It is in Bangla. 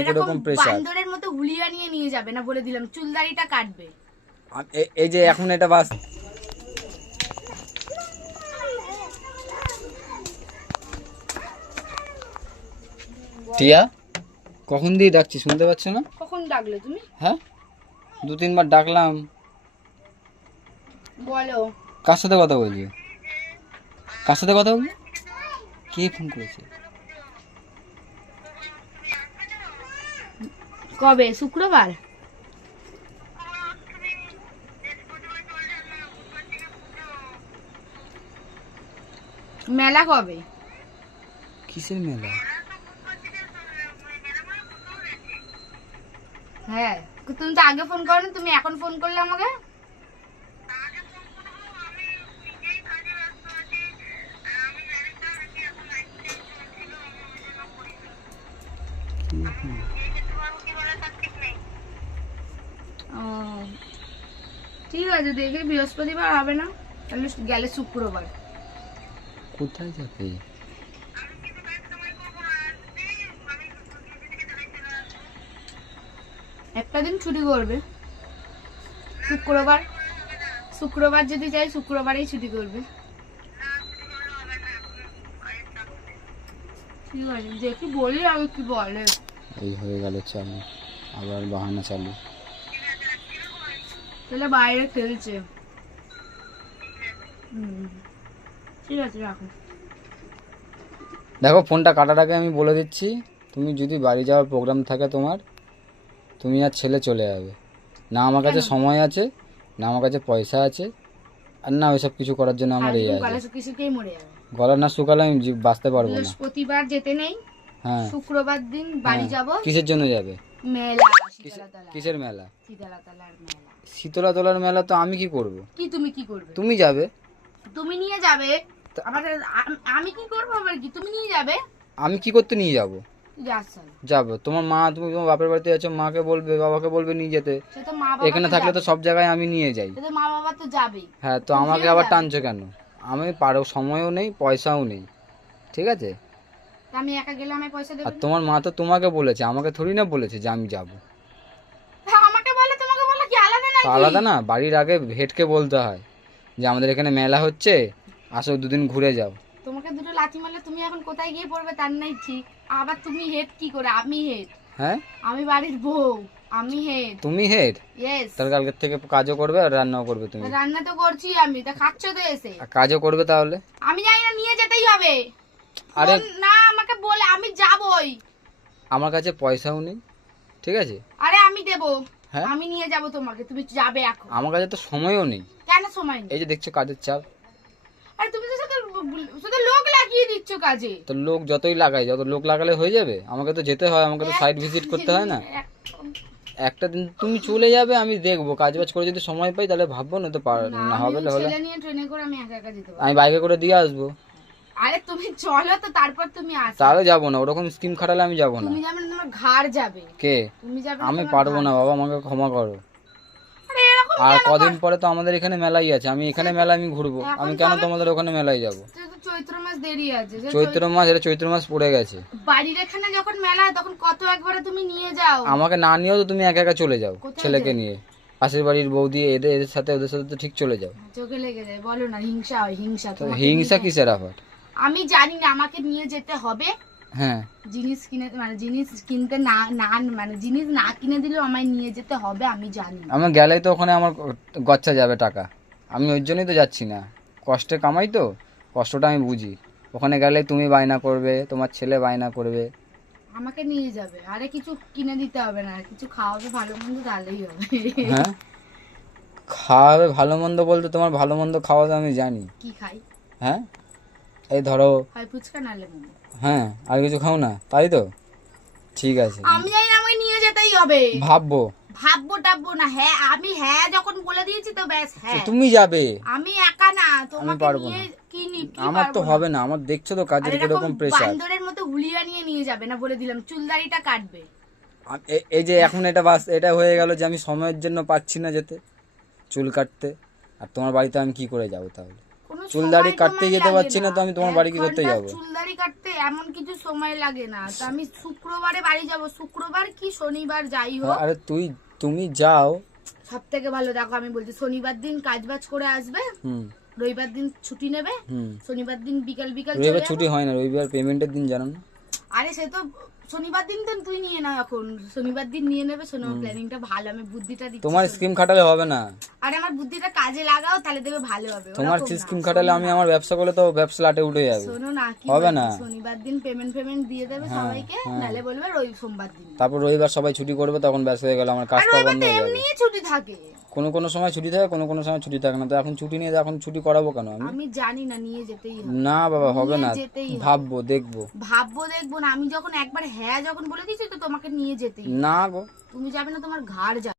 এরকম প্রেসার বান্দরের মতো হুলিয়া নিয়ে যাবে না বলে দিলাম, চুলদাড়িটা কাটবে। এই যে এখন এটা বাস টিয়া কখন দিয়ে ডাকছি শুনতে পাচ্ছ না? কখন ডাকলে তুমি? হ্যাঁ 2-3 বার ডাকলাম। বলো কার সাথে কথা বলছি? কার সাথে কথা বলছি? কে ফোন করেছে? কবে? শুক্রবার? মেলা কবে? কিসের মেলা? হ্যাঁ তুমি তো আগে ফোন করো না, তুমি এখন ফোন করলে আমাকে। ও ঠিক আছে, দেখি বৃহস্পতিবার হবে না, তাহলে গেলে শুক্রবার। কোথায় যাবে? একটা দিন ছুটি করবে, শুক্রবার। শুক্রবার যদি যাই শুক্রবারেই ছুটি করবে। ঠিক আছে দেখি বলি আমি কি বলে। এই হয়ে গেল চালু, আবার বাহানা চালু। তাহলে বাইরে খেলছে। ঠিক আছে রাখো। দেখো ফোনটা কাটার আগে আমি বলে দিচ্ছি, তুমি যদি বাড়ি যাওয়ার প্রোগ্রাম থাকে তোমার, তুমি আর ছেলে চলে যাবে। না আমার কাছে সময় আছে, না আমার কাছে পয়সা আছে, আর না ওইসব কিছু করার জন্য আমার এই আছে। গলা না শুকালে আমি বাঁচতে পারবো না। বৃহস্পতিবার যেতে নেই, হ্যাঁ শুক্রবার দিন বাড়ি যাব। কিসের জন্য যাবে? মেলা, কিসের মেলা? শীতলাতলার মেলা। শীতলাতলার মেলা তো আমি কি করব? কি তুমি কি করবে? তুমি যাবে। তুমি নিয়ে যাবে আমাদের, আমি কি করব আবার? কি তুমি নিয়ে যাবে? আমি কি করতে নিয়ে যাব? যাবো তোমার মা, তুমি তোমার বাপের বাড়িতে আছো, মাকে বলবে বাবাকে বলবে নিয়ে যেতে। সে তো মা বাবা, এখানে থাকলে তো সব জায়গায় আমি নিয়ে যাই। সে তো মা বাবা তো যাবেই। হ্যাঁ তো আমাকে আবার টানছো কেন? আমি পারো, সময়ও নেই পয়সাও নেই, ঠিক আছে? আমি একা গেলে আমি পয়সা দেব। আর তোমার মা তো তোমাকে বলেছে, আমাকে থোড়ি না বলেছে যে আমি যাব। আমাকে বলে তোমাকে বলে কি আলাদা নাকি? আলাদা না, বাড়ির আগে হেডকে বলতে হয় যে আমাদের এখানে মেলা হচ্ছে, আসো 2 দিন ঘুরে যাও। তোমাকে দুটো লাথি মারলে তুমি এখন কোথায় গিয়ে পড়বে তার নাই ঠিক। আবার তুমি হেড কি করে? আমি হেড। হ্যাঁ আমি বাড়ির বউ, আমি হেড। তুমি হেড? ইয়েস। তাহলে কালকে থেকে কাজও করবে আর রান্নাও করবে তুমি। রান্না তো করছি আমি, তা খাচ্ছ তো এসে। আর কাজও করবে তাহলে? আমি জানি না, নিয়ে যেতেই হবে। আরে না আমাকে বলে আমি যাবই। আমার কাছে পয়সাও নেই, ঠিক আছে? আরে আমি দেব। হ্যাঁ আমি নিয়ে যাব তোমাকে, তুমি যাবে এখন। আমার কাছে তো সময়ও নেই। কেন সময় নেই? এই যে দেখছো কাজের চাপ। আরে তুমি তো শুধু লোক লাগিয়ে দিচ্ছ কাজে। তো লোক যতই লাগাই, যত লোক লাগালে হয়ে যাবে? আমাকে তো যেতে হয়, আমাকে তো সাইট ভিজিট করতে হয় না? একটা দিন তুমি চলে যাবে, আমি দেখবো কাজ বাজ করে যদি সময় পাই তাহলে ভাববো, না তো না হবে হলে ছেলে নিয়ে ট্রেনে করে আমি একা একা যেতে পারবো। আমি বাইকে করে দিয়ে আসবো। আরে তুমি চলো তো, তারপর তুমি আসো। তাহলে যাবো না, ওরকম স্কিম খাটালে আমি যাবো না। তুমি যাবে না, তোমার ঘাড় যাবে। কে? তুমি যাবে না, আমি তোমার পারবো ঘাড় না যাবে। বাবা, আমাকে ক্ষমা করো। আরে এরকম আর কেন কদিন পরে তো আমাদের এখানে মেলাই আছে, আমি এখানে মেলা আমি ঘুরবো, আমি কেন তোমাদের ওখানে মেলায় যাবো? চৈত্র মাস দেরি আছে। চৈত্র মাস, এটা চৈত্র মাস পড়ে গেছে। বাড়ির এখানে যখন মেলা হয় তখন কত একবারে তুমি নিয়ে যাও। আমাকে না নিয়েও তো তুমি একা একা চলে যাও ছেলেকে নিয়ে। পাশের বাড়ির বৌদি এদের সাথে ওদের সাথে তো ঠিক চলে যাও। চোখে লেগে যায়, বলো না হিংসা হয়। হিংসা তো হিংসা কিসের আবার? আমি জানি না, আমাকে নিয়ে যেতে হবে। হ্যাঁ জিনিস কিনে, মানে জিনিস কিনতে না না মানে জিনিস না কিনে দিলেও আমায় নিয়ে যেতে হবে, আমি জানি। আমি গেলেই তো ওখানে আমার গচ্ছা যাবে টাকা, আমি ওই জন্যই তো যাচ্ছি না। কষ্টে কামাই তো, কষ্টটা আমি বুঝি। ওখানে গেলে তুমি বায়না করবে, তোমার ছেলে বায়না করবে। আমাকে নিয়ে যাবে, আরে কিছু কিনে দিতে হবে না, কিছু খাওয়াবে ভালো মন্দ, তাহলেই হবে। হ্যাঁ খাওয়াবে ভালো মন্দ বলতে তোমার ভালো মন্দ খাওয়া তো আমি জানি। কি খাই? হ্যাঁ এই ধরো হয় ফুচকা নালে মোমো। হ্যাঁ আর কিছু খাও না, তাই তো? ঠিক আছে আমি জানি না, আমাকে নিয়ে যেতেই হবে। ভাববো। ভাববো টাববো না, হ্যাঁ আমি হ্যাঁ যখন বলে দিয়েছি তো ব্যাস। হ্যাঁ তুমি যাবে, আমি একা না, তোমাকে পারবো নিয়ে না। কি আমার তো হবে না, আমার দেখছো তো কাজের কিরকম প্রেসার। বান্দরের মতো হুলিয়া নিয়ে যাবে না বলে দিলাম, চুলদাড়িটা কাটবে। এই যে এখন এটা এটা হয়ে গেল যে আমি সময়ের জন্য পাচ্ছি না যেতে চুল কাটতে, আর তোমার বাড়িতে আমি কি করে যাবো তাহলে? কোনো চুল দাড়ি সময় কাটতে টময় যেতে লাগে পারছি না তো আমি তোমার এক বাড়ি কি করতে ঘন্টা যাবো? চুল দাড়ি কাটতে এমন কিছু সময় লাগে না, তো আমি শুক্রবারে বাড়ি যাব, শুক্রবার কি শনিবার যাই হোক। আরে তুমি যাও। সব থেকে ভালো দেখো আমি বলছি, শনিবার দিন কাজ বাজ করে আসবে, হুম রবিবার দিন ছুটি নেবে, হুম। শনিবার দিন বিকাল বিকাল রবিবার চলে ছুটি হয় না, রবিবার পেমেন্টের দিন জানো না? আরে সে তো শনিবার দিন তো তুই নিয়ে না, এখন শনিবার দিন নিয়ে নেবে। শোনো প্ল্যানিংটা ভালো, আমি বুদ্ধিটা দিচ্ছি। তোমার শোনো। স্কিম খাটালে হবে না। আরে আমার বুদ্ধিটা কাজে লাগাও, তাহলে দেবে ভালো হবে। তোমার ওরকম না, স্কিম খাটালে শোনো আমি না। আমার ব্যবসা করলে তো ব্যবসা লাটে উঠে যাবে। শোনো না কি হবে বলছি, না। শনিবার দিন পেমেন্ট দিয়ে দেবে হ্যাঁ, সবাইকে, হ্যাঁ। নালে বলবে সোমবার দিন। তারপর রবিবার সবাই ছুটি করবে, তখন ব্যবসা হয়ে গেল, আমার আর কাজটা রবিবার বন্ধ তো হয়ে যাবে। এমনিই ছুটি থাকে। কোনো সময় ছুটি থাকে, কোনো সময় ছুটি থাকে না। তো এখন ছুটি নিয়ে এখন ছুটি করাবো কেন আমি? আমি জানি না, নিয়ে যেতেই হবে। না বাবা, হবে নিয়ে না। যেতেই হবে। ভাববো, দেখবো। ভাববো দেখবো না, আমি যখন একবার হ্যাঁ যখন বলে দিয়েছি তো তোমাকে নিয়ে যেতেই হবে। না গো। তুমি যাবে না, তোমার ঘাড় যাবে।